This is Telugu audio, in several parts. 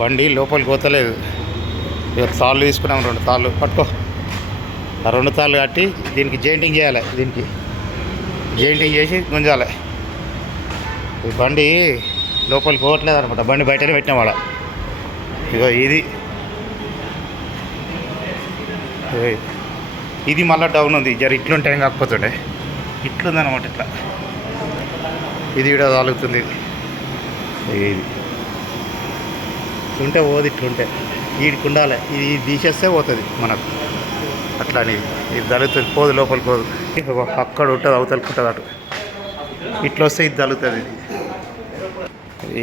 బండి లోపలికి పోతలేదు. తాళ్ళు తీసుకున్నాం, 2 తాళ్ళు పట్టుకో. ఆ 2 తాళ్ళు కట్టి దీనికి జెయింటింగ్ చేయాలి. దీనికి జెయింటింగ్ చేసి గుంజాలి. ఈ బండి లోపలికి పోవట్లేదు అనమాట. బండి బయటనే పెట్టిన వాడ. ఇగో ఇది మళ్ళీ డౌన్ ఉంది. జర ఇట్లుంటే ఏం కాకపోతుండే. ఇట్లుందనమాట. ఇట్లా ఇది కూడా తాలుగుతుంది. ఇది ఇట్లుంటే పోదు. ఇట్లుంటే వీడికి ఉండాలి. ఇది తీసేస్తే పోతుంది మనకు. అట్లా అని ఇది తలుగుతుంది. పోదు, లోపలికి పోదు. అక్కడ ఉంటుంది, అవతలకి ఉంటుంది. అటు ఇట్లా వస్తే ఇది తలుగుతుంది.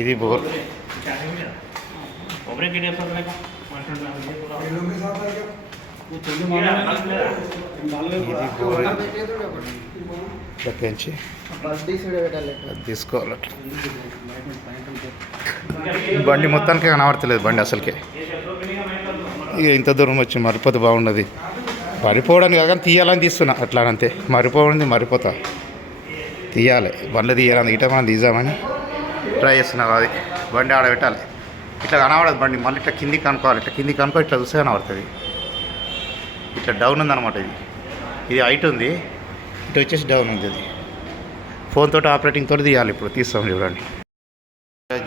ఇది బోర్. ఇది బోర్ పెంచి తీసుకోవాలి. అట్లా బండి మొత్తానికి కనబడతలేదు. బండి అసలుకే ఇక ఇంత దూరం వచ్చి మరిపోతే బాగున్నది. మరిపోవడానికి కాక తీయాలని తీస్తున్నా. అట్లా అంతే. మరిపోతా తీయాలి. బండ్లు తీయాలని ఇట మనం తీద్దామని ట్రై చేస్తున్నావు. అది బండి ఆడ పెట్టాలి. ఇట్లా కనబడదు బండి. మళ్ళీ ఇట్లా కిందికి కనుక్కోవాలి. ఇట్లా కిందికి కనుక్కో ఇట్లా చూస్తే కనబడుతుంది. ఇట్లా డౌన్ ఉందన్నమాట. ఇది హైట్ ఉంది, ఇటు వచ్చేసి డౌన్ ఉంది. అది ఫోన్ తోటి ఆపరేటింగ్ తోటి తీయాలి. ఇప్పుడు తీస్తాం చూడండి.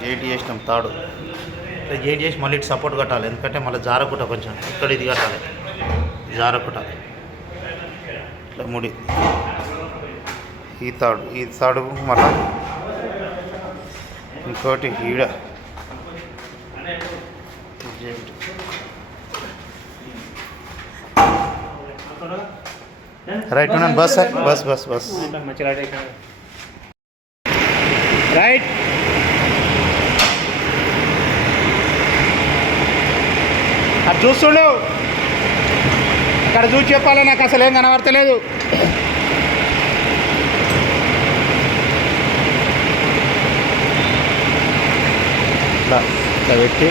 జైట్ చేసినాం తాడు. ఇట్లా జైట్ చేసి మళ్ళీ ఇటు సపోర్ట్ కట్టాలి. ఎందుకంటే మళ్ళీ జారకుట కొంచెం ఇక్కడ ఇది కట్టాలి. జారకుట ఇట్లా ముడి. ఈ తాడు మళ్ళీ ఇంకోటి ఈడ రైట్ ఉన్నాను. Bus right. అది చూస్తుండు. ఇక్కడ చూసి చెప్పాలి. నాకు అసలు ఏం కనబడతలేదు. ఇట్లా పెట్టి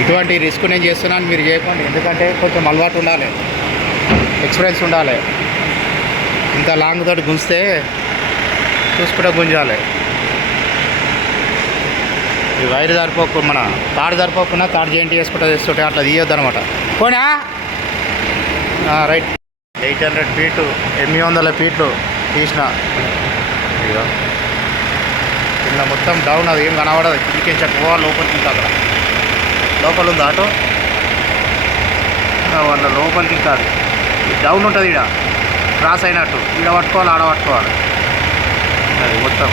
ఇటువంటి రిస్క్ నేను చేస్తున్నాను. మీరు చేయకండి. ఎందుకంటే కొంచెం అలవాటు ఉండాలి, ఎక్స్పీరియన్స్ ఉండాలి. ఇంత లాంగ్ తోటి గుంజితే చూసుకుంటే గుంజాలి. ఈ వైర్ మన తాడు సరిపోకుండా తాడు జెయింట్ చేసుకుంటా చేస్తుంటే అట్లా తీయొద్దు అనమాట. పోనా రైట్. 800 ఫీటు 800 ఫీట్లు తీసిన. ఇక కింద మొత్తం డౌన్. అది ఏం కనబడదు. కిందికి పోవాలి. లోపలికి ఇంకా అక్కడ లోపల ఉంది ఆటో. వాళ్ళ లోపలికి కాదు, డౌన్ ఉంటుంది. ఈడ క్రాస్ అయినట్టు ఈడ పట్టుకోవాలి, ఆడ పట్టుకోవాలి. అది మొత్తం